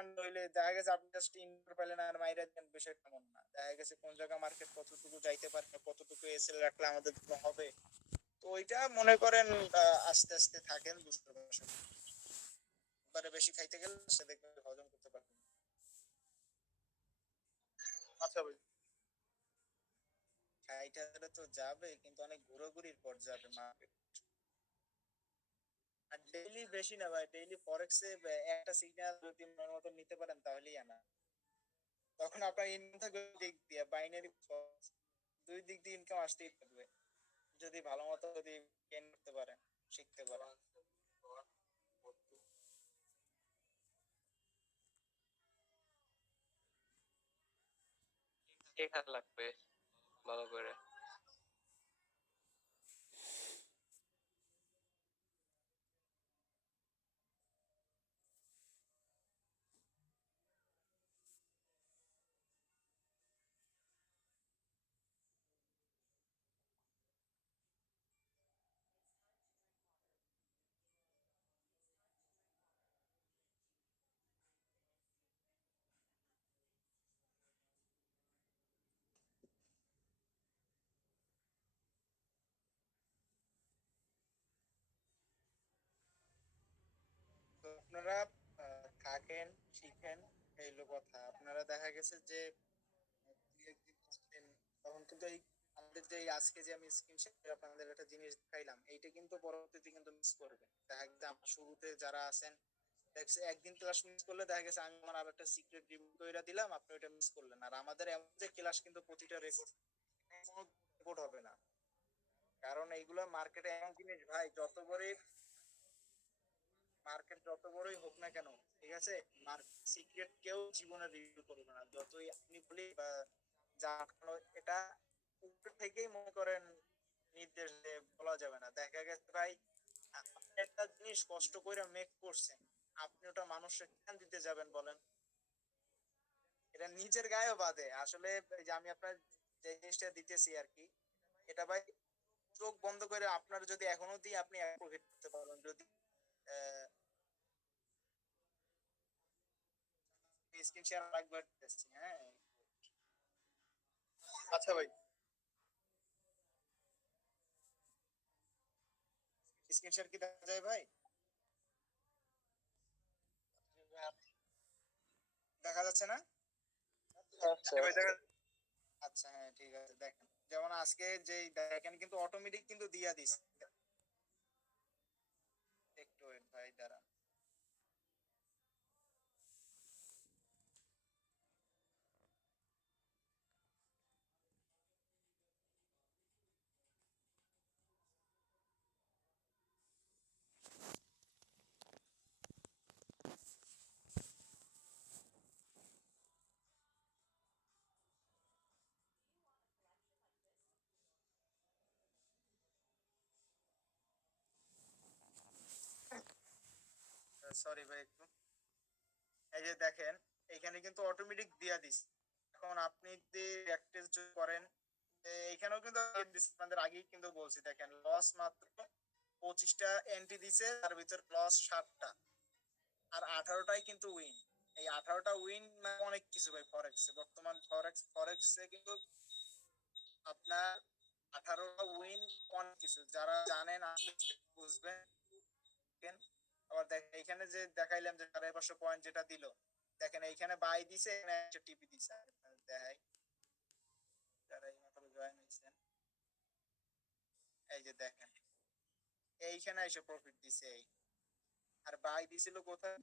কাণ্ড হইলে দেখা গেছে আপনি জাস্ট ইনপুট পাইলেন আর মাইরা দেন, বিষয় কেমন না, দেখা গেছে কোন জায়গা মার্কেট কতটুকু যাইতে পারে, কতটুকু এসএল রাখলে আমাদের জন্য হবে। তো ওইটা মনে করেন আস্তে আস্তে থাকেন, বুঝতে পারছেন। এবারে বেশি খাইতে গেলে সে দেখবেন হজম করতে পারবেন না। আচ্ছা ভাই, খাইটা তো যাবে কিন্তু অনেক ঘোরাঘুরির পর যাবে মার্কেট। আর ডেইলি বেশি না ভাই, ডেইলি ফরেক্সে একটা সিগন্যাল যদি মনের মতো নিতে পারেন তাহলেই আনা। তখন আপনার ইনকাম থাকবে দিক দিয়ে বাইনারি, দুই দিক দিয়ে ইনকাম আসতেই থাকবে যদি ভালো মতো যদি গেইন করতে পারেন, শিখতে পারেন। শেখা লাগবে ভালো করে। তো আপনারা থাকেন, শিখেন, এই হলো কথা। আপনারা দেখা গেছে যে দুই একদিন আসছেন, তখন কিন্তু এই আমাদের যে এই আজকে যে আমি স্ক্রিন শেয়ারে আপনাদের একটা জিনিস দেখাইলাম, এইটা কিন্তু পরবর্তীতে কিন্তু মিস করবে। দেখা গেছে আমার শুরুতে যারা আছেন, দেখছে একদিন ক্লাস মিস করলে দেখা গেছে আমি আমার আর একটা সিক্রেট রিভিউ করে দিলাম, আপনি ওইটা মিস করলেন। আর আমাদের এমন যে ক্লাস কিন্তু প্রতিটা রেকর্ড, কোনো রেকর্ড হবে না, কারণ এইগুলো মার্কেটে এমন জিনিস ভাই, যত বড়ই মার্কেট যত বড়ই হোক না কেন, ঠিক আছে, সিক্রেট কেউ জীবনে রিভিউ করবে না, যতই আপনি বলি বা যা আটকানো, এটা উপর থেকেই মনে করেন নির্দেশ দিয়ে বলা যাবে না। দেখা গেছে ভাই, আপনি একটা জিনিস কষ্ট করে মেক করছেন, আপনি ওটা মানুষের কেন দিতে যাবেন বলেন? এটা নিজের গায়েও বাদে আসলে। এই যে আমি আপনার যে জিনিসটা দিতেছি আর কি, এটা ভাই চোখ বন্ধ করে আপনার যদি এখনো দিই, আপনি প্রফিট করতে পারবেন যদি স্ক্রিন শেয়ার একবার দিতেছি, হ্যাঁ। আচ্ছা ভাই, স্ক্রিন শেয়ার কি দেখা যায় ভাই? দেখা যাচ্ছে না? আচ্ছা ভাই আচ্ছা। দেখা, আচ্ছা হ্যাঁ ঠিক আছে, দেখেন যেমন আজকে যে দেখেন কিন্তু অটোমেটিক কিন্তু দিয়া দিস। একটু wait ভাই দাঁড়া। সরি ভাই একটু, এই যে দেখেন এখানে কিন্তু অটোমেটিক দিয়া দিস। এখন আপনি যদি প্র্যাকটিস করেন, এখানেও কিন্তু আপনাদের আগেই কিন্তু বলছি, দেখেন লস মাত্র 25টা এন্ট্রি দিছে, তার ভিতর লস 7টা, আর 18টাই কিন্তু উইন। এই 18টা উইন মানে অনেক কিছু ভাই ফরেক্সে, বর্তমান ফরেক্সে কিন্তু আপনার 18টা উইন অনেক কিছু, যারা জানেন আস্তে আস্তে বুঝবেন। আবার দেখেন এইখানে যে দেখাইলাম যে 550 পয়েন্ট যেটা দিল, দেখেন এইখানে বাই দিছে, এখানে একটা টিপি দিছে, দেখাই যারা এই মাত্র জয়েন হয়েছেন, এই যে দেখেন এইখানে এসে প্রফিট দিছে এই, আর বাই দিছিল কোথায়?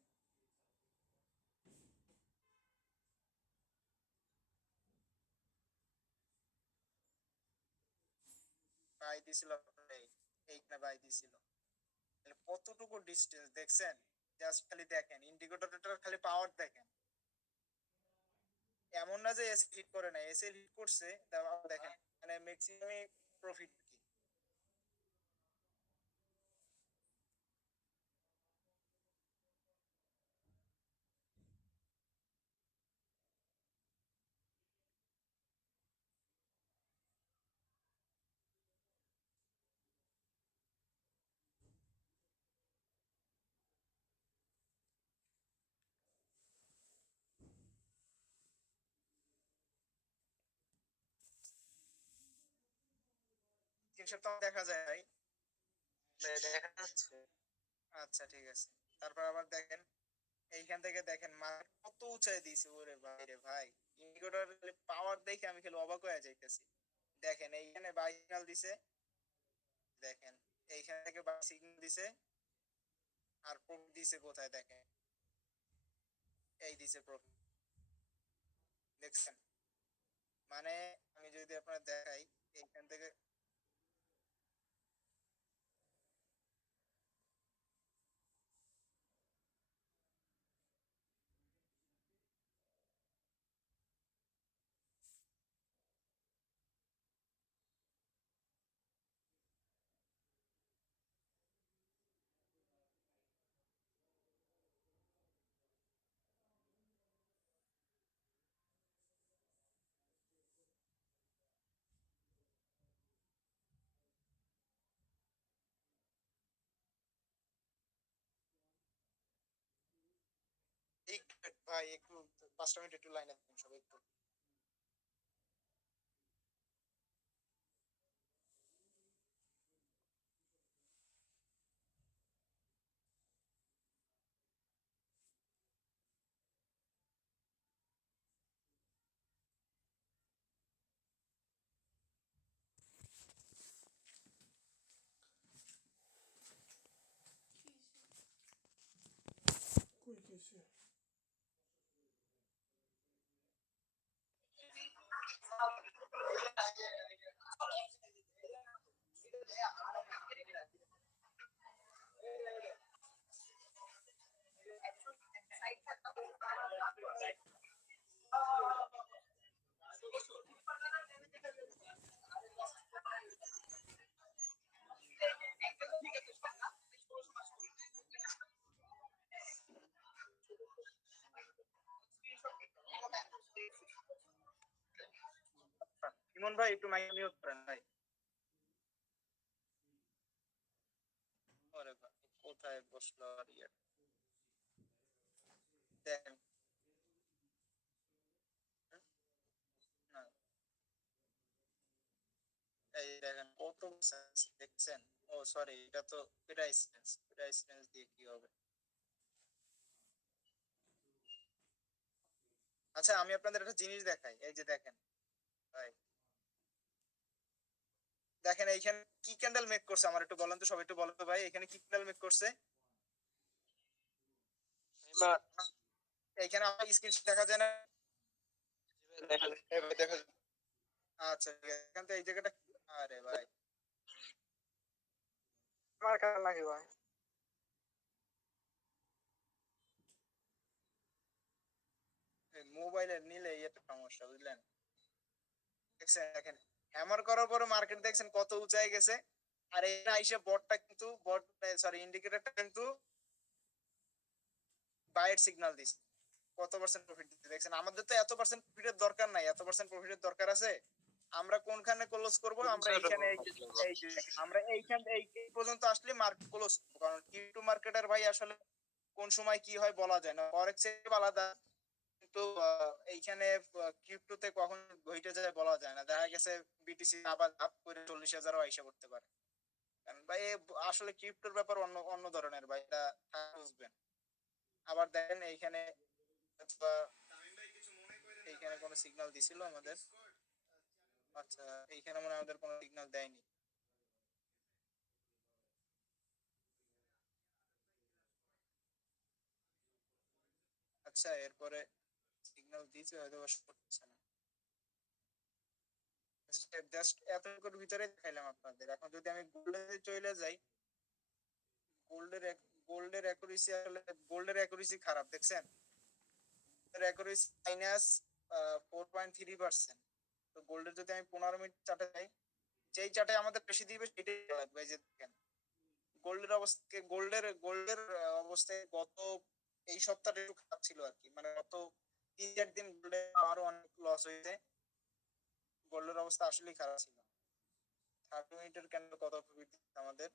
বাই দিছিল এই, এইখানে বাই দিছিল। তাহলে কতটুকু ডিস্টেন্স দেখছেন? জাস্ট খালি দেখেন ইন্ডিকেটরটার খালি পাওয়ার দেখেন। এমন না যে এস হিট করে না, এস হিট করছে, দেখেন মানে ম্যাক্সিমাম প্রফিট কি। স্ক্রিনশট তো দেখা যায় ভাই। দেখা যাচ্ছে। আচ্ছা ঠিক আছে। তারপর আবার দেখেন এইখান থেকে দেখেন মার্কেট কত উঁচায় দিয়েছে, ওরে ভাই রে ভাই। ইন্ডিকেটর পাওয়ার দেখে আমি খেলে অবাক হয়ে যাইতেছি। দেখেন এইখানে বাই সিগন্যাল দিছে, দেখেন এইখান থেকে বাই সিগন্যাল দিছে, আর প্রফিট দিছে কোথায় দেখেন, এই দিছে প্রফিট, দেখছেন? মানে আমি যদি আপনার দেখাই এইখান থেকে, একটু ভাই একটু 5 মিনিট একটু লাইনে থাকুন সবাই একটু। ইমন ভাই একটু মাইক মিউট করেন ভাই। ওরে ভাই কোথায় বসলো আর ইয়ে, দেখেন হুম, না, এই দেখেন কত sense দেখছেন? ও সরি, এটা তো প্রাইস সেন্স দিয়ে কি হবে? আচ্ছা আমি আপনাদের একটা জিনিস দেখাই, এই যে দেখেন ভাই, দেখেন এইখানে কি ক্যান্ডেল মেক করছে, আমার একটু বলেন তো, সবাই একটু বলেন তো ভাই, এখানে কি ক্যান্ডেল মেক করছে? এবার এইখানে আমার স্ক্রিনশট দেখা যায় না? দেখা যাচ্ছে। এই ভাই দেখা যায়। আচ্ছা ঠিক আছে, এখান থেকে এই জায়গাটা, আরে ভাই আমার কেমন লাগে ভাই? মোবাইলের নিলে এই একটা সমস্যা বুঝলেন। দেখছেন দেখেন, হ্যামার করার পরে মার্কেট দেখছেন কত উঁচায় গেছে, আর এখানে আইসা বটটা কিন্তু বট, সরি ইন্ডিকেটরটা কিন্তু বাইয়ের সিগন্যাল দিচ্ছে। কত পার্সেন্ট প্রফিট দিতে দেখছেন? আমাদের তো এত পার্সেন্ট প্রফিটের দরকার নাই, এত পার্সেন্ট প্রফিটের দরকার আছে? আমরা কোনখানে ক্লোজ করব? আমরা এইখানে এই যে দেখেন, আমরা এইখান এই পর্যন্ত আসলে মার্কেট ক্লোজ করবো, কারণ ক্রিপ্টো মার্কেটের ভাই আসলে কোন সময় কি হয় বলা যায় না, ফরেক্স আলাদা, কিন্তু এইখানে ক্রিপ্টোতে কখন ঘটে যায় বলা যায় না। দেখা গেছে বিটিসি আবার আপ করে 40,000ও আইসা করতে পারে। কারণ ভাই আসলে ক্রিপ্টোর ব্যাপার অন্য অন্য ধরনের ভাই, এটা বুঝবেন। আবার দেখেন এইখানে এইখানে কোনো সিগন্যাল দিছিল আমাদের? আচ্ছা এইখানে মনে হয় আমাদের কোনো সিগন্যাল দেয়নি। আচ্ছা এরপরে সিগন্যাল দিয়েছে হয়তো বা show করছে না। জাস্ট এতটুকুর ভিতরে দেখাইলাম আপনাদের। এখন যদি আমি গোল্ডে চলে যাই, গোল্ডের গোল্ডের অ্যাকুরেসি আসলে, গোল্ডের অ্যাকুরেসি খারাপ দেখছেন? Accuracy minus 4.3%। তো গোল্ডের যদি আমি 15 মিনিট চার্টে যাই, যেই চার্টে আমাদের বেশি দিবে সেটাই লাগবে। এই যে দেখেন গোল্ডের অবস্থা, গোল্ডের অবস্থায় গত এই সপ্তাহটা একটু খারাপ ছিল আর কি, মানে গত 3-4 দিন গোল্ডে আমারও অনেক লস হয়েছে। গোল্ডের অবস্থা আসলেই খারাপ ছিল। 30 মিনিটের ক্যান্ডেল কত প্রফিট দিচ্ছে আমাদের?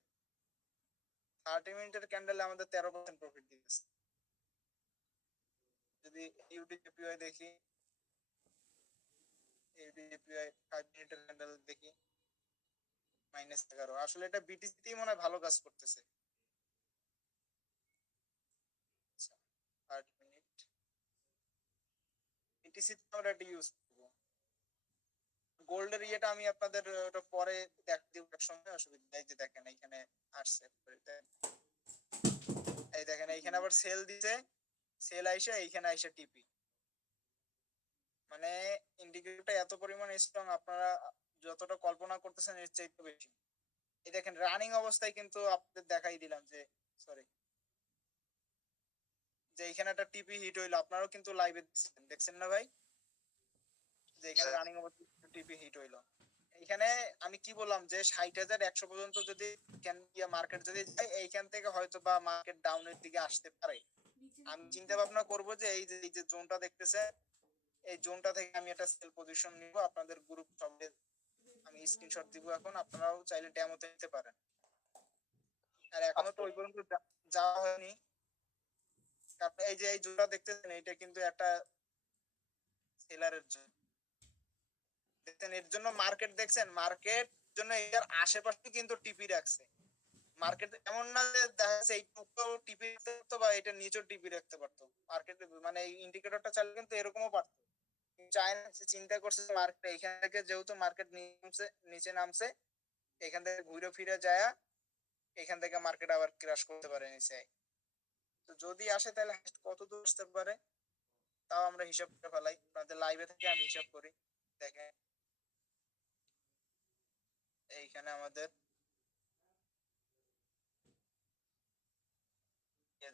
30 মিনিটের ক্যান্ডেলে আমাদের 13% প্রফিট দিতেছে। যদি ইউডিপিআই দেখি, ইউডিপিআই 5 মিনিটের ক্যান্ডেল দেখি, -11 আসলে এটা বিটিসি মনে হয় ভালো কাজ করতেছে। আচ্ছা 8 মিনিট বিটিসি তে আমরা এটা ইউজ করবো। গোল্ডের ইয়েটা আমি আপনাদের ওটা পরে দেখ দিব এক সময়, অসুবিধা নেই। এই যে দেখেন এইখানে আসছে, এই দেখেন এইখানে আবার সেল দিছে, সেল আইসা এইখানে আইসা টিপি, মানে ইন্ডিকেটরটা এত পরিমাণ স্ট্রং আপনারা যতটা কল্পনা করতেছেন এর চাইতে বেশি। এই দেখেন রানিং অবস্থায় কিন্তু আপনাদের দেখাই দিলাম যে, সরি, যে এখানে একটা টিপি হিট হইলো, আপনারাও কিন্তু লাইভে দেখছেন না ভাই, যে এখানে রানিং অবস্থায় টিপি হিট হইলো। এখানে আমি কি বললাম যে 60,100 পর্যন্ত যদি মার্কেট যদি যায়, এইখান থেকে হয়তো বা মার্কেট ডাউনের দিকে আসতে পারে। আমি চিন্তা ভাবনা করব যে এই যে জোনটা দেখতেছে, এই জোনটা থেকে আমি একটা সেল পজিশন নিব, আপনাদের গ্রুপ সবে আমি স্ক্রিনশট দিব, এখন আপনারাও চাইলে ডেমোতে নিতে পারেন। আর এখনো তো ওই পর্যন্ত যাওয়া হয়নি। আপনি এই যে এই জোনটা দেখতেছেন, এটা কিন্তু একটা সেলারের জোন দেখছেন, এর জন্য মার্কেট দেখছেন, মার্কেট জন্য এর আশেপাশে কিন্তু টিপি রাখছে। মার্কেট এমন না যে দেখা যাচ্ছে এই টুকটাও টিপি রাখতে পারতো বা এটা নিচেও টিপি রাখতে পারতো, মার্কেট মানে এই ইন্ডিকেটরটা চাইলে কিন্তু এরকমও পারতো। চায়না চিন্তা করছে মার্কেট এখান থেকে, যেহেতু মার্কেট নিচে নামছে, এখান থেকে ঘুরে ফিরে যায়, এখান থেকে মার্কেট আবার ক্রাশ করতে পারে নিচে। তো যদি আসে তাহলে কত দূর আসতে পারে তাও আমরা হিসাব করে ফেলাই, আপনাদের লাইভে থেকে আমি হিসাব করি। দেখেন এইখানে আমাদের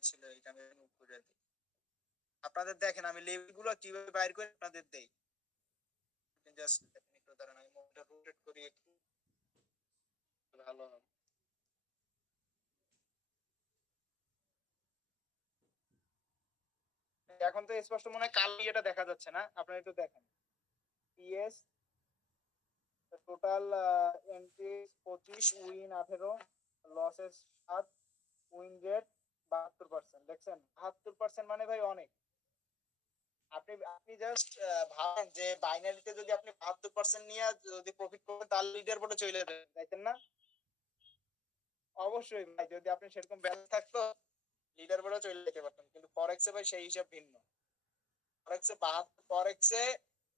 ছিল, এখানে ঘুরে দিই আপনাদের, দেখেন আমি লেভেল গুলো কিভাবে বাইর করে আপনাদের দেই। জাস্ট একটু দাঁড়ান, আমি মোবাইলটা রোটেট করি একটু, ভালো হবে। এখন তো স্পষ্ট মনে হয় কালো ইয়েটা দেখা যাচ্ছে না, আপনারা একটু দেখেন। ES total entry 25, win 18, losses 7, win rate 72%। দেখছেন 72% মানে ভাই অনেক। আপনি আপনি জাস্ট ভাবেন যে বাইনারিতে যদি আপনি 72% নিয়ে যদি প্রফিট করেন তাহলে লিডার বোর্ডে চলে যাবেন, তাইতেন না? অবশ্যই ভাই, যদি আপনি সেরকম ব্যালেন্স থাকতো লিডার বোর্ডে চলে যেতে পারতেন, কিন্তু ফরেক্সে ভাই সেই হিসাব ভিন্ন। ফরেক্সে 72, ফরেক্সে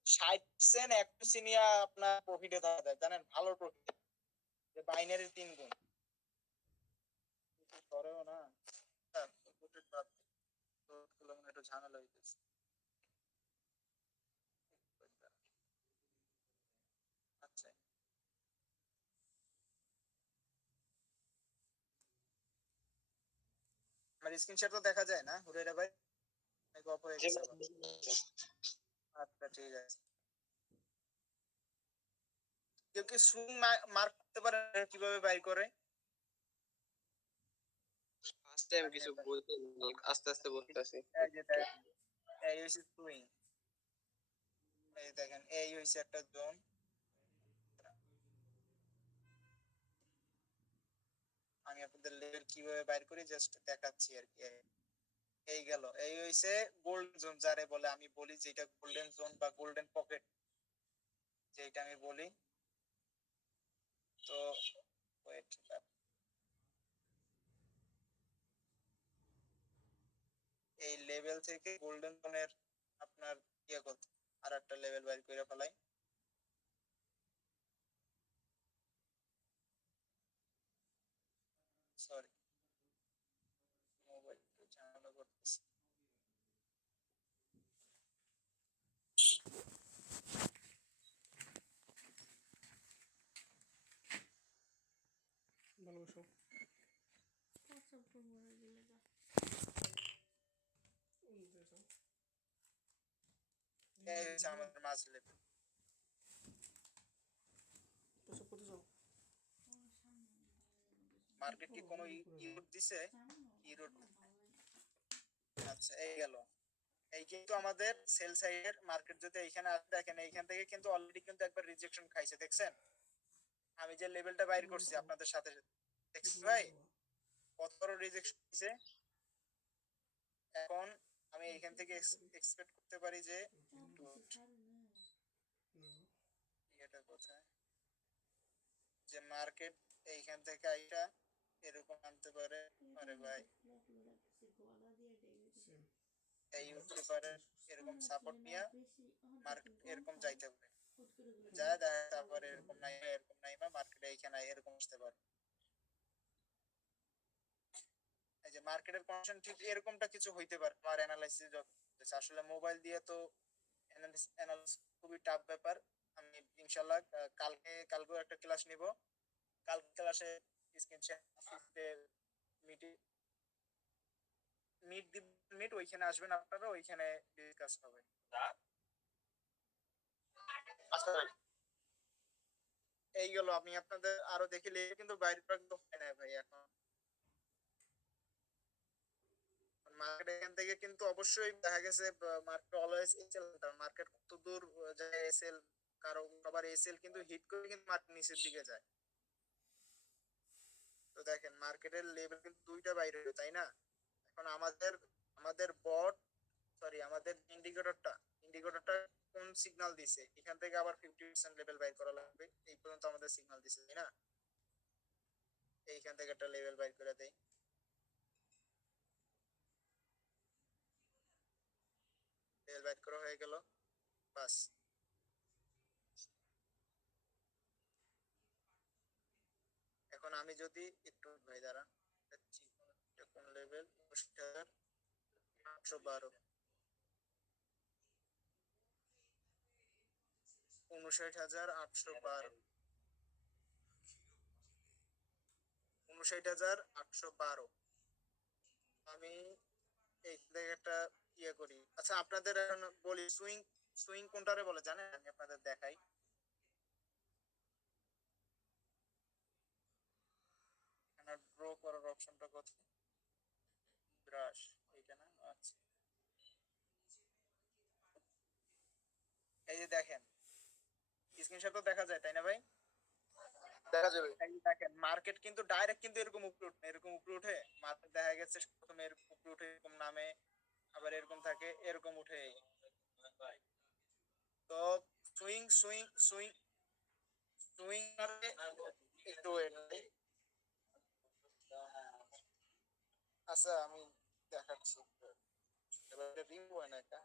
60% অ্যাকুরেসি নিয়ে আপনার প্রফিটে থাকা যায়, জানেন, ভালো প্রফিট, যে বাইনারির 3 গুণ। করেও না, প্রফিট বাদ তো একটু ঝামেলা হইতেছে। আচ্ছা আমার স্ক্রিনশট তো দেখা যায় না হুরেরা ভাই, নাকি অফ হয়ে গেছে আবার? আচ্ছা ঠিক আছে। কেউ কি সুইং মার্ক করতে পারে কিভাবে বাই করে? ফার্স্ট টাইম কিছু বুঝিনি, আস্তে আস্তে বুঝতেছি। এই যে দেখেন, এই হইছে সুইং, এই দেখেন এই হইছে একটা জোন। আমি আপনাদের লেভেল কিভাবে বাইর করি জাস্ট দেখাচ্ছি আর কি। এই গেল, এই হইছে গোল্ডেন জোন, যারে বলে আমি বলি যেটা গোল্ডেন জোন বা গোল্ডেন পকেট যেটা আমি বলি। তো ওয়েট, এই লেভেল থেকে গোল্ডেন জোনের আপনার ইয়ে কত, আর একটা লেভেল বাইর করে ফেলাই। সরি, মোবাইল একটু ঝামেলা করতেছে। ভালোবাসো এই হচ্ছে আমাদের মাঝ লেভেল। প্রসব করতে চাও? মার্কেট কি কোনো ইউরোপ দিছে? ইউরোপ, আচ্ছা এই গেল। এই কিন্তু আমাদের সেল সাইডের মার্কেট, যদি এইখানে আসে দেখেন এইখান থেকে কিন্তু অলরেডি কিন্তু একবার রিজেকশন খাইছে, দেখছেন? আমি যে লেভেলটা বাইর করছি আপনাদের সাথে, দেখছেন ভাই কত বড় রিজেকশন দিছে? এখন আমি এইখান থেকে এক্সপেক্ট করতে পারি যে একটু এটা কোথায়, যে মার্কেট এইখান থেকে আইটা এরকম আনতে পারে। আরে ভাই এই উঠতে পারে, এরকম সাপোর্ট নিয়ে মার্কেট এরকম যাইতে পারে, যায় দেখা তারপরে এরকম নাইমা মার্কেটে এইখানে এরকম আসতে পারে। এই যে মার্কেটের কন্ডিশন ঠিক এরকমটা কিছু হইতে পারে আমার অ্যানালাইসিস আসলে মোবাইল দিয়ে তো অ্যানালাইসিস খুবই টাফ ব্যাপার। আমি ইনশাল্লাহ কালকেও একটা ক্লাস নিব। কাল ক্লাসে স্ক্রিন শেয়ার মিটি মিট দি মিট ওইখানে আসবেন আপনারা, ওইখানে ডিসকাস হবে। আচ্ছা ভাই, এই গেল। আমি আপনাদের আরো দেখিলে কিন্তু বাইরে একদম হয় না ভাই এখন মার্কেট। এখান থেকে কিন্তু অবশ্যই দেখা গেছে মার্কেট অলওয়েজ এসএল, মার্কেট কত দূর যায় এসএল, কারো আবার এসএল কিন্তু হিট করে কিন্তু মার্কেট নিচের দিকে যায়। তো দেখেন মার্কেটের লেভেল কিন্তু দুইটা বাইরে, তাই না? এখন আমাদের আমাদের বট সরি আমাদের ইন্ডিকেটরটা কোন সিগন্যাল দিছে, এখান থেকে আবার 50% লেভেল বাইর করা লাগবে। এই পর্যন্ত আমাদের সিগন্যাল দিছে, তাই না? এইখান থেকে একটা লেভেল বাইর করে দেই। লেভেল বাইর করা হয়ে গেল, বাস। এখন আমি যদি একটু ভাই দ্বারা কোন লেভেল 59,812 59,812 59,812 আমি এই থেকে একটা ইয়ে করি। আচ্ছা আপনাদের এখন বলি সুইং সুইং কোনটারে বলে জানেন? আমি আপনাদের দেখাই। এখানে ড্র করার অপশনটা কোথায়? ব্রাশ এইখানে। আচ্ছা এই যে দেখেন স্ক্রিনশট তো দেখা যায়, তাই না ভাই? দেখা যাবে। এই যে দেখেন মার্কেট কিন্তু ডাইরেক্ট কিন্তু এরকম উপরে উঠে, এরকম উপরে উঠে মার্কেট দেখা গেছে প্রথমে এরকম উপরে উঠে এরকম নামে, আবার এরকম থাকে, এরকম উঠে। তো সুইং সুইং সুইং সুইং একটু wait করি। আচ্ছা আমি দেখাচ্ছি, এবার রিমুভ হয় না এটা।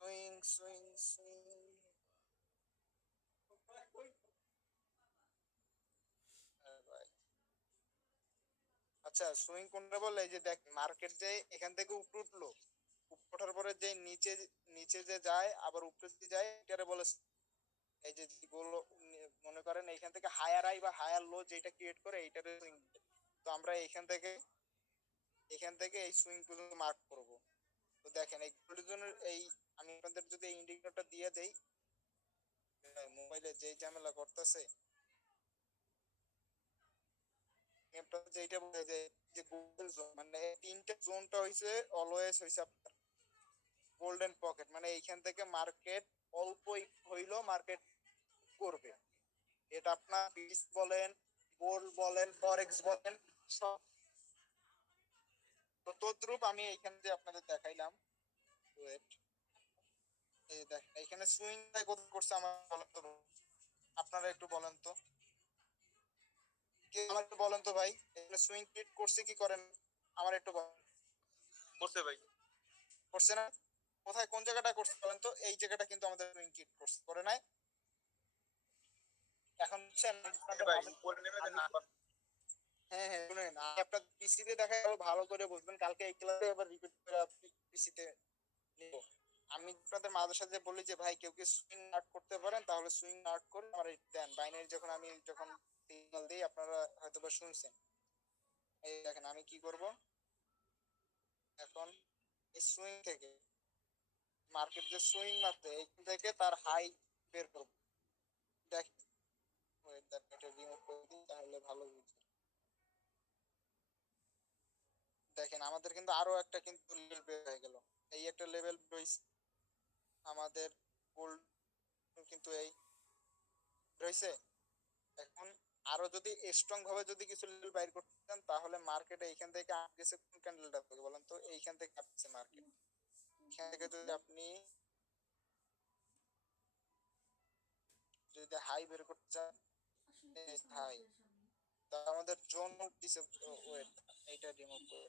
সুইং সুইং সুইং ভাই। আচ্ছা সুইং কোনটা বলে? এই যে দেখ মার্কেট যে এখান থেকে উপরে উঠলো, উপরে ওঠার পরে যে নিচে নিচে যে যায় আবার উপরে যে যায়, এটারে বলে এই যে যেগুলো মনে করেন এখান থেকে হায়ার হাই বা হায়ার লো যেটা ক্রিয়েট করে এইটারে সুইং। তো আমরা এখান থেকে এই সুইং পর্যন্ত মার্ক করব। তো দেখেন এইগুলোর জন্য এই আমি আপনাদের যদি এই ইন্ডিকেটরটা দিয়ে দেই, মোবাইলে যে ঝামেলা করতেছে যেটা বলে যে যে গোল্ডেন জোন, মানে তিনটা জোনটা হইছে অলওয়েজ হইছে আপনার গোল্ডেন পকেট, মানে এইখান থেকে মার্কেট অল্প হইলো মার্কেট করবে। এটা আপনার বিস বলেন, গোল্ড বলেন, ফরেক্স বলেন, সব। তো তদ্রুপ আমি এইখানে যে আপনাদের দেখাইলাম, ওয়েট এই দেখেন এইখানে সুইং কোথায় করছে আমার বলেন তো, আপনারা একটু বলেন তো, কে আমার একটু বলেন তো ভাই, এখানে সুইং ক্রিয়েট করছে কি করেন আমার একটু বলেন। করছে ভাই। করছে না? কোথায় কোন জায়গাটা করছে বলেন তো? এই জায়গাটা কিন্তু আমাদের সুইং ক্রিয়েট করছে, করে নাই? এখন বুঝছেন? ভাই উপরে নেমে আমি না হ্যাঁ হ্যাঁ শুনেন, আমি আপনার পিসিতে দেখা ভালো করে বুঝবেন, কালকে এই ক্লাসে আবার রিপিট করে পিসিতে নিব। আমি আপনাদের মাঝে সাথে বলি যে ভাই কেউ কি সুইং আর্ট করতে পারেন, তাহলে সুইং আর্ট করে আমার দেন বাইনারি, যখন আমি যখন সিগন্যাল দিই আপনারা হয়তো বা শুনছেন। এই দেখেন আমি কি করব এখন, এই সুইং থেকে মার্কেট যে সুইং মারতে এইখান থেকে তার হাই বের করব। দেখ এটা রিমুভ করে দিই তাহলে ভালো বুঝবে। দেখেন আমাদের কিন্তু আরো একটা কিন্তু লেভেল বের হয়ে গেল, এই একটা লেভেল রয়েছে আমাদের গোল্ড কিন্তু এই রয়েছে। এখন আরো যদি স্ট্রং ভাবে যদি কিছু লেভেল বাইর করতে চান তাহলে মার্কেটে এইখান থেকে আপ গেছে কোন ক্যান্ডেলটা থেকে বলেন তো? এইখান থেকে আপছে মার্কেট, এখান থেকে যদি আপনি যদি হাই বের করতে চান হাই, তা আমাদের জোন দিছে, ওয়েট এইটা রিমুভ করে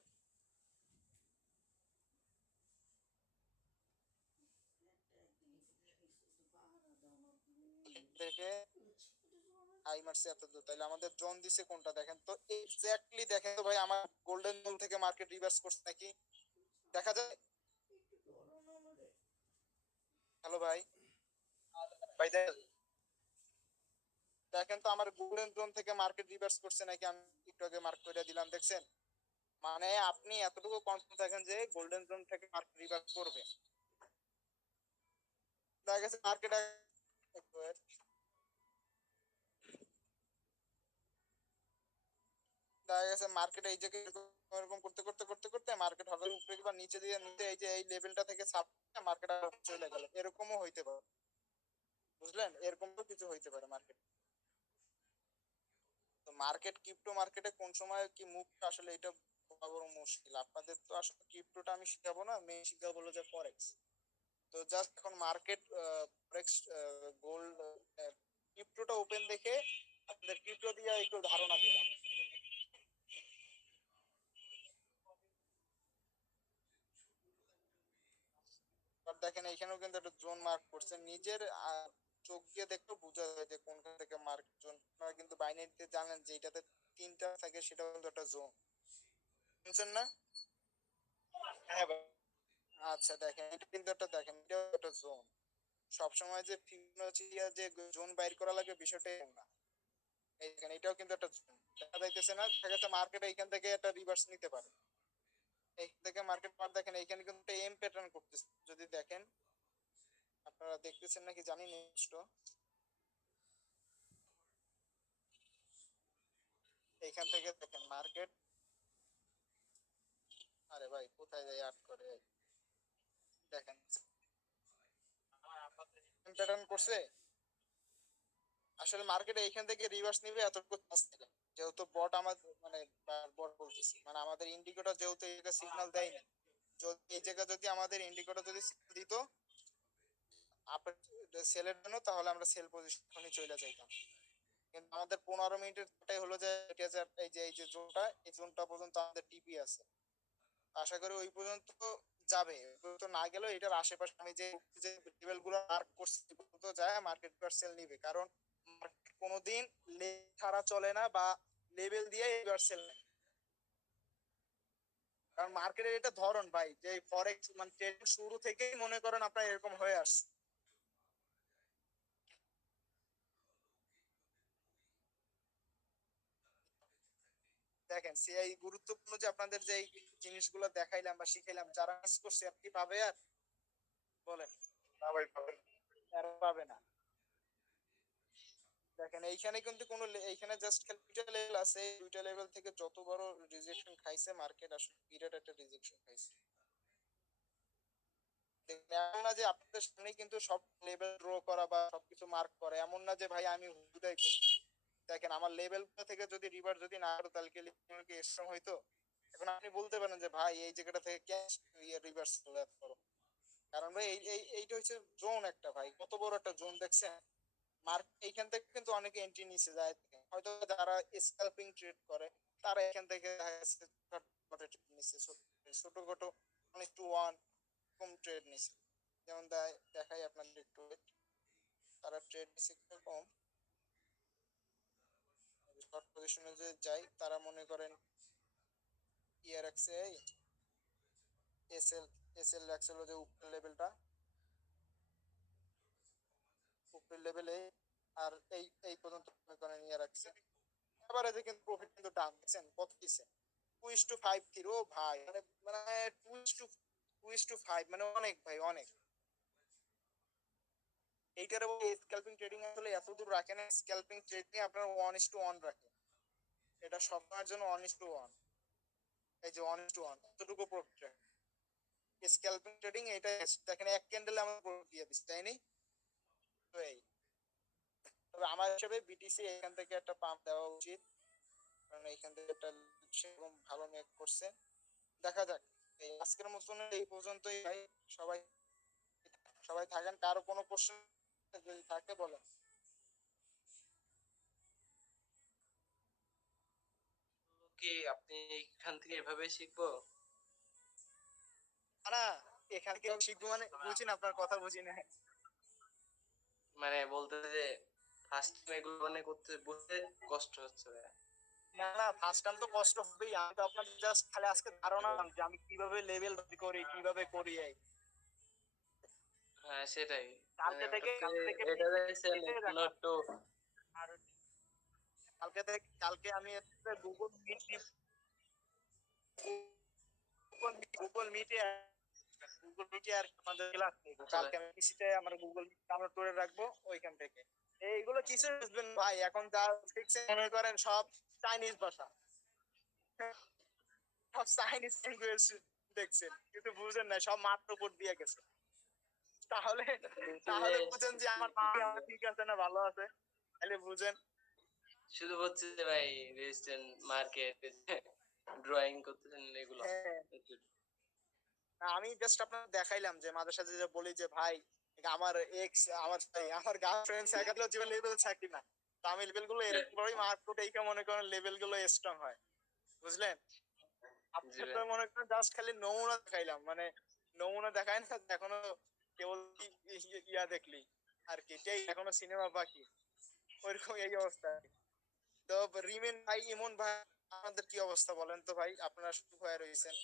থেকে হাই মারছে এত দূর, তাহলে আমাদের জোন দিছে কোনটা দেখেন তো এক্স্যাক্টলি। দেখেন তো ভাই আমার গোল্ডেন জোন থেকে মার্কেট রিভার্স করছে নাকি দেখা যায়? হ্যালো ভাই, ভাই দেখেন তো আমার গোল্ডেন জোন থেকে মার্কেট রিভার্স করছে নাকি, আমি একটু আগে মার্ক করে দিলাম দেখছেন? মানে আপনি এতটুকু কনফিডেন্স থাকেন যে গোল্ডেন জোন থেকে মার্কেট রিভার্স করবে। দেখা গেছে মার্কেট দেখা গেছে মার্কেট এই জায়গায় এরকম করতে করতে করতে করতে মার্কেট হঠাৎ উপরে কিংবা নিচে দিয়ে নিতে এই যে এই লেভেলটা থেকে সাপ মার্কেট চলে গেল, এরকমও হইতে পারে। বুঝলেন, এরকমও কিছু হইতে পারে মার্কেট। তো মার্কেট ক্রিপ্টো মার্কেটে কোন সময় কি মুভ আসলে এটা বলা বড় মুশকিল। আপনাদের তো আসলে ক্রিপ্টোটা আমি শিখাবো না, মেইন শিখাবো হলো যে ফরেক্স। তো জাস্ট এখন মার্কেট ফরেক্স গোল্ড ক্রিপ্টোটা ওপেন দেখে আপনাদের ক্রিপ্টো দিয়ে একটু ধারণা দিলাম। আর দেখেন এইখানেও কিন্তু একটা জোন মার্ক করছে নিজের চোখ দিয়ে দেখলেও বোঝা যায় যে কোনখান থেকে মার্ক জোন। আপনারা কিন্তু বাইনারিতে জানেন যে এটাতে তিনটা থাকে, সেটা কিন্তু একটা জোন, বুঝছেন না? হ্যাঁ ভাই, আচ্ছা দেখেন এটা কিন্তু একটা, দেখেন এটাও একটা জোন। সবসময় যে ফিবোনাচি যে জোন বাইর করা লাগে বিষয়টা এরকম না। এই দেখেন এটাও কিন্তু একটা জোন দেখা যাইতেছে না, দেখা যাচ্ছে মার্কেট এইখান থেকে একটা রিভার্স নিতে পারে। এইখান থেকে মার্কেট পার দেখেন এইখানে কিন্তু একটা এম প্যাটার্ন করতেছে, যদি দেখেন আপনারা দেখতেছেন নাকি জানি না স্পষ্ট। এইখান থেকে দেখেন মার্কেট, আরে ভাই কোথায় যাই আট করে, দেখেন প্যাটার্ন করছে। আসলে মার্কেটে এইখান থেকে রিভার্স নিবে এতটুকু চান্স থাকে, যেহেতু বট আমার মানে বট বলতেছি মানে আমাদের ইন্ডিকেটর যেহেতু এই জায়গায় সিগন্যাল দেয়নি। যদি এই জায়গায় যদি আমাদের ইন্ডিকেটর যদি signal দিত আপনার সেলের জন্য, তাহলে আমরা সেল পজিশনে চলে যাইতাম। কিন্তু আমাদের 15 মিনিটের হলো যে এটা যে এই যে জোনটা, এই জোনটা পর্যন্ত আমাদের টিপি আছে। আশা করি ওই পর্যন্ত যাবে, ওই পর্যন্ত না গেলেও এটার আশেপাশে আমি যে যে লেভেল গুলো মার্ক করছি ওই পর্যন্ত যায় মার্কেট সেল নিবে, কারণ মার্কেট কোনোদিন ছাড়া চলে না বা লেভেল দিয়ে এবার সেল নেয়। কারণ মার্কেটের এটা ধরন ভাই যে ফরেক্স মানে ট্রেডিং শুরু থেকেই মনে করেন আপনার এরকম হয়ে আসছে। দেখেন সিআই গুরুত্বপূর্ণ যে আপনাদের যে এই জিনিসগুলো দেখাইলাম বা শিখাইলাম, যারা মিস করছে আপনি পাবে আর বলেন? না ভাই পাবেন। আর পাবে না। দেখেন এইখানে কিন্তু কোনো এইখানে জাস্ট খালি দুইটা লেভেল আছে, এই দুইটা লেভেল থেকে যত বড় রিজেকশন খাইছে মার্কেট, আসলে বিরাট একটা রিজেকশন খাইছে। দেখেন এমন না যে আপনাদের সামনে কিন্তু সব লেভেল ড্র করা বা সবকিছু মার্ক করে, এমন না যে ভাই আমি হুদাই করছি। দেখেন আমার লেভেল থেকে যদি রিভার যদি না করো তাহলে কি স্ট্রং হইতো? এখন আপনি বলতে পারেন যে ভাই এই জায়গাটা থেকে ক্যাশ রিভার্স করো, কারণ ভাই এইটা হচ্ছে জোন একটা, ভাই কত বড় একটা জোন দেখছেন। মার্ক এইখান থেকে কিন্তু অনেকে এন্ট্রি নিচে যায়, হয়তো যারা স্ক্যালপিং ট্রেড করে তারা এখান থেকে দেখা যাচ্ছে ছোটখাটো trade নিচ্ছে, ছোটখাটো 1:1 কম ট্রেড নিচ্ছে। যেমন দেখাই আপনাদের একটু, তারা ট্রেড নিচ্ছে কম শর্ট পজিশনে যে যাই, তারা মনে করেন ইয়ার রাখছে এসএল, এসএল রাখছে হলো যে উপরের লেভেলটা, উপরের লেভেলে। আর এই এই পর্যন্ত মনে করেন ইয়ে রাখছে, এবারে কিন্তু প্রফিট কিন্তু ডান দেখছেন কত দিছে, 2:5 ও ভাই মানে মানে 2:5 মানে অনেক ভাই অনেক। এইটার স্ক্যালপিং ট্রেডিং আসলে এত দূর রাখে না, স্ক্যালপিং ট্রেডিং আপনার 1:1 রাখে, এটা সবসময়ের জন্য 1:1। এই যে 1:1 এতটুকু প্রফিট রাখে স্ক্যালপিং ট্রেডিং, এটা দেখেন এক ক্যান্ডেলে আমার প্রফিট দিয়ে দিচ্ছে তাই নি? তো এই, তবে আমার হিসেবে বিটিসি এখান থেকে একটা পাম্প দেওয়া উচিত, কারণ এইখান থেকে একটা সেরকম ভালো মেক করছে। দেখা যাক, এই আজকের মতন এই পর্যন্তই ভাই। সবাই সবাই থাকেন, কারো কোনো প্রশ্ন যদি থাকে বলেন। কি আপনি এখান থেকে এভাবে শিখবো? না, এখান থেকে শিখবো মানে বুঝি না, আপনার কথা বুঝি না। মানে বলতে যে ফার্স্ট টাইম এগুলো মানে করতে বুঝতে কষ্ট হচ্ছে ভাইয়া। না না, ফার্স্ট টাইম তো কষ্ট হবেই। আমি তো আপনার জাস্ট খালি আজকে ধারণা দিলাম যে আমি কিভাবে লেভেল করি, কিভাবে করি এই। হ্যাঁ সেটাই। মানে কালকে থেকে হচ্ছে কালকে থেকে এটা দেখছেন পিছিয়ে এগুলো রাখা। একটু আর কালকে আমি গুগল মিট গুগল মিটে আর আমাদের ক্লাস নেই। আচ্ছা ভাই। কালকে আমি পিসিতে আমার গুগল মিট ডাউনলোড করে রাখবো ওইখান থেকে। এইগুলো কিছু বুঝবেন ভাই, এখন যা শিখছে মনে করেন সব চাইনিজ ভাষা, সব চাইনিজ ল্যাঙ্গুয়েজ দেখছেন, কিন্তু বুঝেন না, সব মাত্র উপর দিয়ে গেছে। তাহলে তাহলে বুঝেন যে আমার মা আমার ঠিক আছে না ভালো আছে, তাহলে বুঝেন। শুধু হচ্ছে যে ভাই রেজিস্ট্যান্ট মার্কেট ড্রয়িং করতেছেন এগুলো। হ্যাঁ, আমি জাস্ট আপনাকে দেখাইলাম যে মাঝে সাথে যে বলি যে ভাই আমার এক্স আমার গার্লফ্রেন্ড শেখালেও জীবন লেভেল চাকরি না, তো আমি লেভেল গুলো এরকম ভাবে মার্ক করে এইটা মনে করেন লেভেল গুলো স্ট্রং হয়, বুঝলেন? জি আপনার তো ভাই। মনে করেন জাস্ট খালি নমুনা দেখাইলাম, মানে নমুনা দেখায় না, এখনো কেবল ইয়া দেখলি আর কি, এখনো সিনেমা বাকি, ওইরকম এই অবস্থা। তো রিমেন ভাই, ইমন ভাই, আপনাদের কি অবস্থা বলেন তো ভাই, আপনারা শুরু হয়ে রয়েছেন।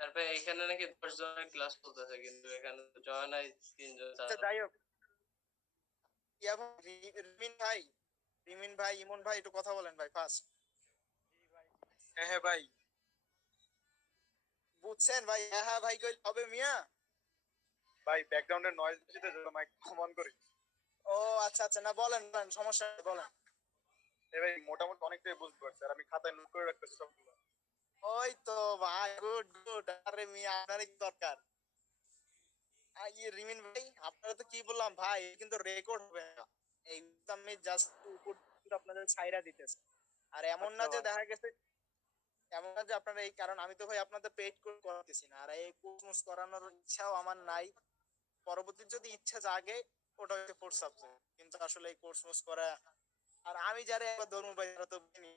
তারপরে এখানে নাকি 10 জনের ক্লাস চলতেছে কিন্তু এখানে জয়েন হয় 3 জন 4 আচ্ছা জন। যাই হোক, ইয়া ভাই, রিমিন ভাই, ইমন ভাই, একটু কথা বলেন ভাই ফার্স্ট। হ্যাঁ হ্যাঁ ভাই। বুঝছেন ভাই, হ্যাঁ হ্যাঁ ভাই কই হবে মিয়া। ভাই ব্যাকগ্রাউন্ডের নয়েজ বেশি তো মাইক অন করি। ও আচ্ছা আচ্ছা, না বলেন বলেন, সমস্যা নেই, বলেন। এ ভাই মোটামুটি অনেকটাই বুঝতে পারছি, আর আমি খাতায় নোট করে রাখতেছি সবগুলো। ওই তো ভাই, গুড গুড, আরে মিয়া আপনারই দরকার। ইয়ে রিমিন ভাই, আপনারা তো কি বললাম ভাই, এ কিন্তু রেকর্ড হবে না, এই তো আমি জাস্ট উপর থেকে আপনাদের ছাইরা দিতেছি। আর এমন না আচ্ছা যে ভাই। দেখা গেছে, এমন না যে আপনারা এই, কারণ আমি তো ভাই আপনাদের পেড করে করাতেছি না, আর এই কোর্স করানোর ইচ্ছাও আমার নাই। পরবর্তীতে যদি ইচ্ছা জাগে, ওটা হচ্ছে ফোর্স সাবজেক্ট, কিন্তু আসলে এই কোর্স করা, আর আমি যারা একবার ধর্ম ভাই তারা তো বুঝিনি,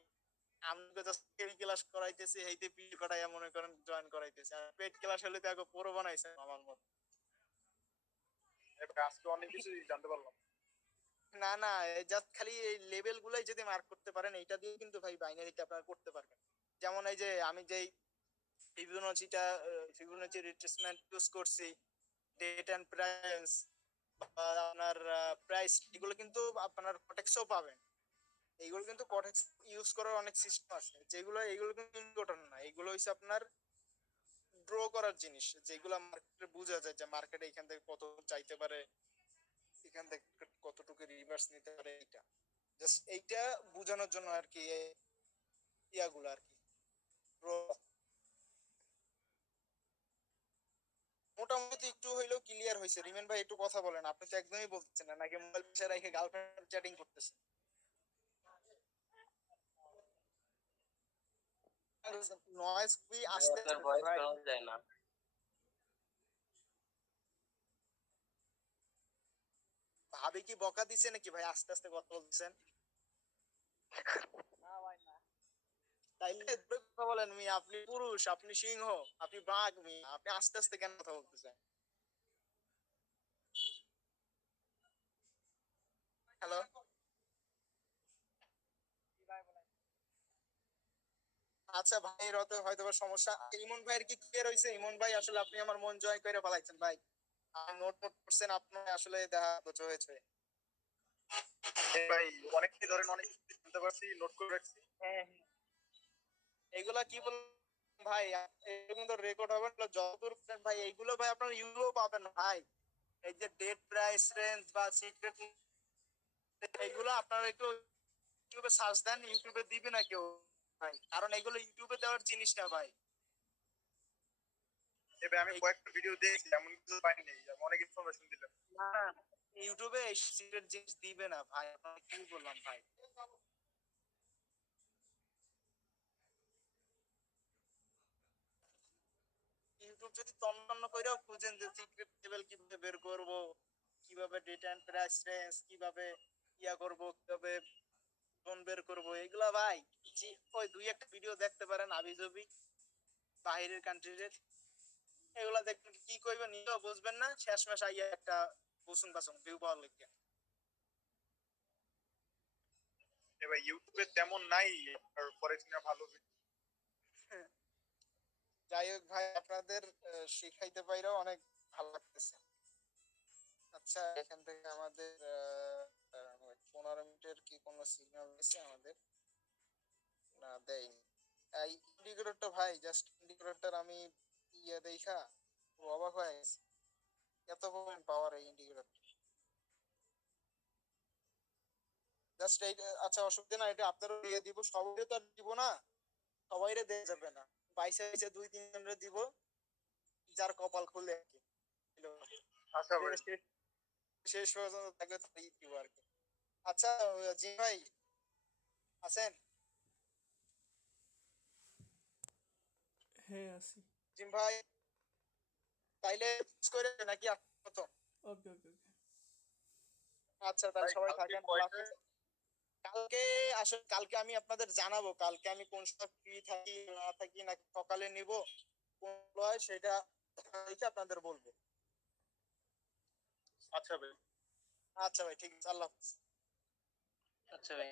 আমাকে জাস্ট পেড ক্লাস করাইতেছি, এইতে পিল কটাই মনে করেন জয়েন করাইতেছি, আর পেড ক্লাস হলে তো আগে পুরো বানাইছে আমার মত। এ ভাই, আজকে অনেক কিছু জানতে পারলাম। না না, জাস্ট খালি এই লেভেল গুলাই যদি মার্ক করতে পারেন, এটা দিয়ে কিন্তু ভাই বাইনারিতে আপনারা করতে পারবেন। যেমন এই যে আমি যেই ফিবোনাচিটা ফিবোনাচি রিট্রেসমেন্ট ইউজ করছি, ডেট এন্ড প্রাইস বা আপনার প্রাইস, এগুলো কিন্তু আপনার কটেক্সও পাবেন। এইগুলো কিন্তু কটেক্স ইউজ করার অনেক সিস্টেম আছে, যেগুলো এইগুলো কিন্তু ইম্পর্টেন্ট না, এগুলো হচ্ছে আপনার ড্র করার জিনিস, যেগুলো মার্কেটে বোঝা যায় যে মার্কেটে এখান থেকে কত চাইতে পারে, এখান থেকে কতটুকু রিভার্স নিতে পারে, এইটা জাস্ট এইটা বোঝানোর জন্য আর কি, ইয়াগুলো আর কি, ড্র। মোটামুটি একটু হইলেও ক্লিয়ার হয়েছে। রিমেন ভাই একটু কথা বলেন, আপনি তো একদমই বলতেছেন না, নাকি মোবাইল পিছে রেখে গার্লফ্রেন্ড চ্যাটিং করতেছেন? নয়েজ খুবই ভাই আস্তে আপনার আসতেছে ভয়েস ভাই। শোনা যায় না। ভাবি কি বকা দিছে নাকি ভাই, আস্তে আস্তে কথা বলতেছেন? তাইলে ধরে কথা বলেন মি, আপনি পুরুষ, আপনি সিংহ, আপনি বাঘ মি, আপনি আস্তে আস্তে কেন কথা বলতেছেন? হ্যালো, আচ্ছা ভাই, হয়তো বা সমস্যা। ইমন ভাইয়ের কি ক্লিয়ার হয়েছে? ইমন ভাই আসলে আপনি আমার মন জয় করে ফেলাইছেন ভাই, আর নোট নোট করছেন, আপনার আসলে দেখা গোছ হয়েছে। এ ভাই অনেকটাই ধরেন অনেক কিছু জানতে পারছি, নোট করে রাখছি। হ্যাঁ, এগুলা কি বল ভাই, এরকম তো রেকর্ড হবে না যতদূর ভাই, এইগুলো ভাই আপনার ইউটিউবেও পাবেন না ভাই। এই যে ডেট প্রাইস রেঞ্জ বা সিক্রেট, এইগুলো আপনারা একটু ইউটিউবে সার্চ দেন, ইউটিউবে দিবে না কেউ ভাই, কারণ এগুলো ইউটিউবে দেওয়ার জিনিস না ভাই। এ ভাই আমি এই- কয়েকটা ভিডিও দেখছি, এমন কিছু পাইনি, আমি অনেক ইনফরমেশন দিলাম। না, ইউটিউবে এই সিক্রেট জিনিস দিবে না ভাই, আপনাকে কি বললাম ভাই। ইউটিউব যদি তন্ন কইরাও খুঁজেন যে সিক্রেট লেভেল কিভাবে বের করব, কিভাবে ডেটা এন্ড প্রাইস রেঞ্জ কিভাবে ইয়া করব, কিভাবে ফোন বের করবো এগুলা ভাই ওই দুই একটা ভিডিও দেখতে পারেন আবিজবি বাহিরের কান্ট্রির এগুলা দেখবেন কি কইবে নিজেও বুঝবেন না শেষমেশ আইয়া একটা বুসুন বাসুন ভিউ পাওয়ার লিখে এবার ইউটিউবে তেমন নাই আর পরে কিনা ভালো যাই হোক ভাই আপনাদের শিখাইতে পাইরাও অনেক ভালো লাগতেছে আচ্ছা এখান থেকে আমাদের 15 মিনিটের কি কোনো সিগন্যাল দিচ্ছে আমাদের না দেয়নি এই ইন্ডিকেটরটা ভাই জাস্ট ইন্ডিকেটরটার আমি দেখা পুরো অবাক হয়ে গেছি এত পরিমাণ পাওয়ার এই ইন্ডিকেটর জাস্ট এই আচ্ছা অসুবিধা না এটা আপনারও দিয়ে দিব সবাই তো আর দিব না সবাইরে দেয়া যাবে না বাইসে বাইসে 2-3 জনের দিব যার কপাল খুলে আর কি আশা করি শেষ পর্যন্ত থাকলে তাই দিব আর কি আচ্ছা জি ভাই আছেন হ্যাঁ আছি। জিম ভাই তাইলে করে নাকি আপনার মতো ওকে ওকে ওকে। আচ্ছা তাহলে ভাই, সবাই কালকে থাকেন কয়টায়? কালকে আসলে কালকে আমি আপনাদের জানাবো কালকে আমি কোন সময় ফ্রি থাকি না থাকি নাকি সকালে নিব কোন হয় সেটা দেখে আপনাদের বলবো আচ্ছা ভাই আচ্ছা ভাই ঠিক আছে আল্লাহ হাফেজ আচ্ছা ভাই।